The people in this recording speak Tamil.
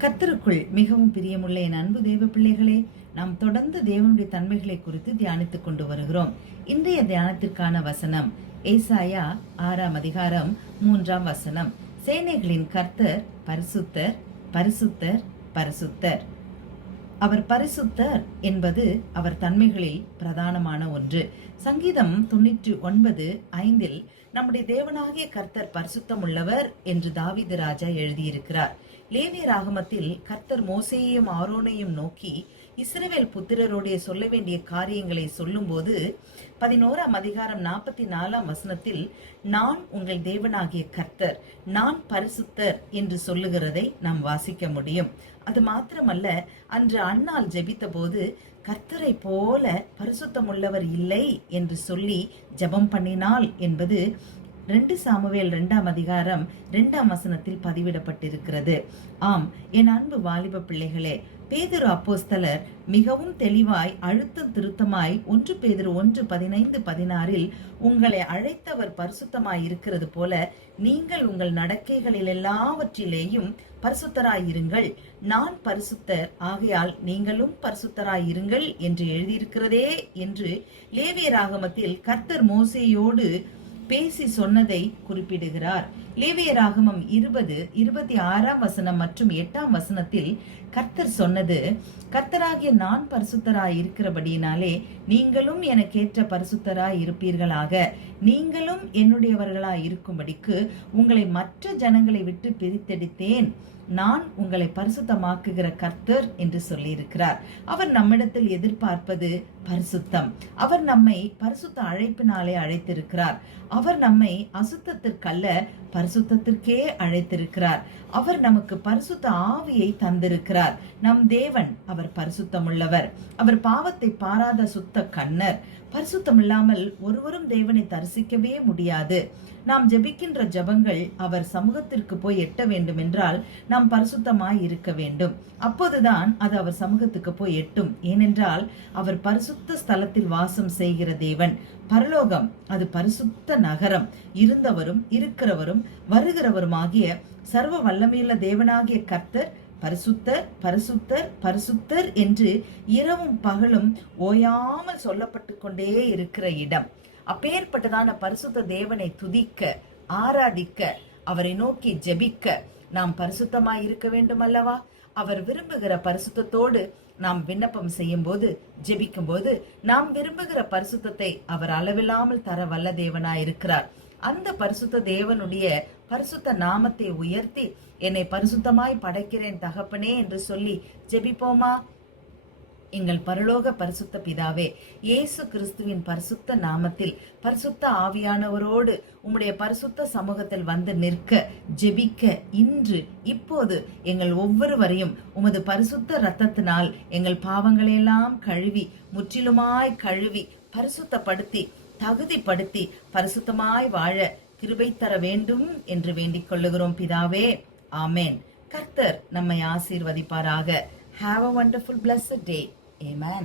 கர்த்தருக்குள் மிகவும் பிரியமுள்ள என் அன்பு தேவ பிள்ளைகளே, நாம் தொடர்ந்து தேவனுடைய தன்மைகளை குறித்து தியானித்துக் கொண்டு வருகிறோம். இன்றைய தியானத்திற்கான வசனம் ஏசாயா 6ஆம் அதிகாரம் 3ஆம் வசனம். சேனைகளின் கர்த்தர் பரிசுத்தர், பரிசுத்தர், பரிசுத்தர். அவர் பரிசுத்தர் என்பது அவர் தன்மைகளில் பிரதானமான ஒன்று. சங்கீதம் 99:5 நம்முடைய தேவனாகிய கர்த்தர் பரிசுத்தம் உள்ளவர் என்று தாவீது ராஜா எழுதியிருக்கிறார். லேவியராகமத்தில் கர்த்தர் மோசேயையும் ஆரோனையும் நோக்கி இஸ்ரவேல் புத்திரரோடைய சொல்ல வேண்டிய காரியங்களை சொல்லும் போது 11ஆம் அதிகாரம் 44ஆம் வசனத்தில் நான் உங்கள் தேவனாகிய கர்த்தர், நான் பரிசுத்தர் என்று சொல்லுகிறதை நாம் வாசிக்க முடியும். அது மாத்திரமல்ல, அன்று அன்னாள் ஜெபித்த போது கர்த்தரை போல பரிசுத்தம் உள்ளவர் இல்லை என்று சொல்லி ஜெபம் பண்ணினாள் என்பது 2 சாமுவேல் 2ஆம் அதிகாரம் 2ஆம் வசனத்தில் பதிவிடப்பட்டிருக்கிறது. ஆம், என் அன்பு வாலிப பிள்ளைகளே, பேதுரு அப்போஸ்தலர் மிகவும் தெளிவாய் அழுத்தம் திருத்தமாய் 1 பேதுரு 1:15-16 உங்களை அழைத்தவர் பரிசுத்தமாய் இருக்கிறது போல நீங்கள் உங்கள் நடக்கைகளில் எல்லாவற்றிலேயும் பரிசுத்தராயிருங்கள், நான் பரிசுத்தர் ஆகையால் நீங்களும் பரிசுத்தராயிருங்கள் என்று எழுதியிருக்கிறதே என்று லேவியராகமத்தில் கர்த்தர் மோசேயோடு பேசி சொன்னதை குறிப்பிடுகிறார். லேவியராகமம் 20:26ஆம் வசனம் மற்றும் 8ஆம் வசனத்தில் கர்த்தர் சொன்னது, கர்த்தராகிய நான் பரிசுத்தராய் இருக்கிறபடியினாலே நீங்களும் எனக்கேற்ற பரிசுத்தராய் இருப்பீர்களாக, நீங்களும் என்னுடையவர்களாய் இருக்கும்படிக்கு உங்களை மற்ற ஜனங்களை விட்டு பிரித்தெடுத்தேன், நான் உங்களை பரிசுத்தமாக்குகிற கர்த்தர் என்று சொல்லியிருக்கிறார். அவர் நம்மிடத்தில் எதிர்பார்ப்பது பரிசுத்தம். அவர் நம்மை பரிசுத்த அழைப்பினாலே அழைத்திருக்கிறார். அவர் நம்மை அசுத்தத்திற்கல்ல பரிசுத்தத்திற்கே அழைத்திருக்கிறார். அவர் நமக்கு பரிசுத்த ஆவியை தந்திருக்கிறார். நம் தேவன் அவர் பரிசுத்தமுள்ளவர். அவர் பாவத்தை பாராத சுத்த கண்ணர். பரிசுத்தம் இல்லாமல் ஒருவரும் தேவனை தரிசிக்கவே முடியாது. நாம் ஜெபிக்கின்ற ஜெபங்கள் அவர் சமூகத்திற்கு போய் எட்ட வேண்டும் என்றால் நாம் பரிசுத்தமாய் இருக்க வேண்டும். அப்போதுதான் அது அவர் சமூகத்துக்கு போய் எட்டும். ஏனென்றால் அவர் பரிசுத்த ஸ்தலத்தில் வாசம் செய்கிற தேவன். பரலோகம் அது பரிசுத்த நகரம். இருந்தவரும் இருக்கிறவரும் வருகிறவருமாகிய சர்வ வல்லமையுள்ள தேவனாகிய கர்த்தர் பரிசுத்தர், பரிசுத்தர், பரிசுத்தர் என்று இரவும் பகலும் ஓயாமல் சொல்லப்பட்டு கொண்டே இருக்கிற இடம். அப்பேற்பட்டதான பரிசுத்த தேவனை துதிக்க, ஆராதிக்க, அவரை நோக்கி ஜெபிக்க நாம் பரிசுத்தமாய் இருக்க வேண்டும் அல்லவா? அவர் விரும்புகிற பரிசுத்தத்தோடு நாம் விண்ணப்பம் செய்யும் போது, ஜெபிக்கும் போது நாம் விரும்புகிற பரிசுத்தத்தை அவர் அளவில்லாமல் தர வல்ல தேவனாய் இருக்கிறார். அந்த பரிசுத்த தேவனுடைய பரிசுத்த நாமத்தை உயர்த்தி என்னை பரிசுத்தமாய் படைக்கிறேன் தகப்பனே என்று சொல்லி ஜெபிப்போமா? எங்கள் பரலோக பரிசுத்த பிதாவே, இயேசு கிறிஸ்துவின் பரிசுத்த நாமத்தில் பரிசுத்த ஆவியானவரோடு உம்முடைய பரிசுத்த சமூகத்தில் வந்து நிற்க, ஜெபிக்க, இன்று இப்போது எங்கள் ஒவ்வொருவரையும் உமது பரிசுத்த இரத்தத்தினால் எங்கள் பாவங்களையெல்லாம் கழுவி, முற்றிலுமாய் கழுவி, பரிசுத்தப்படுத்தி, தகுதிப்படுத்தி, பரிசுத்தமாய் வாழ கிருபை தர வேண்டும் என்று வேண்டிக் கொள்ளுகிறோம் பிதாவே. ஆமேன். கர்த்தர் நம்மை ஆசீர்வதிப்பாராக. Have a wonderful blessed day. Amen.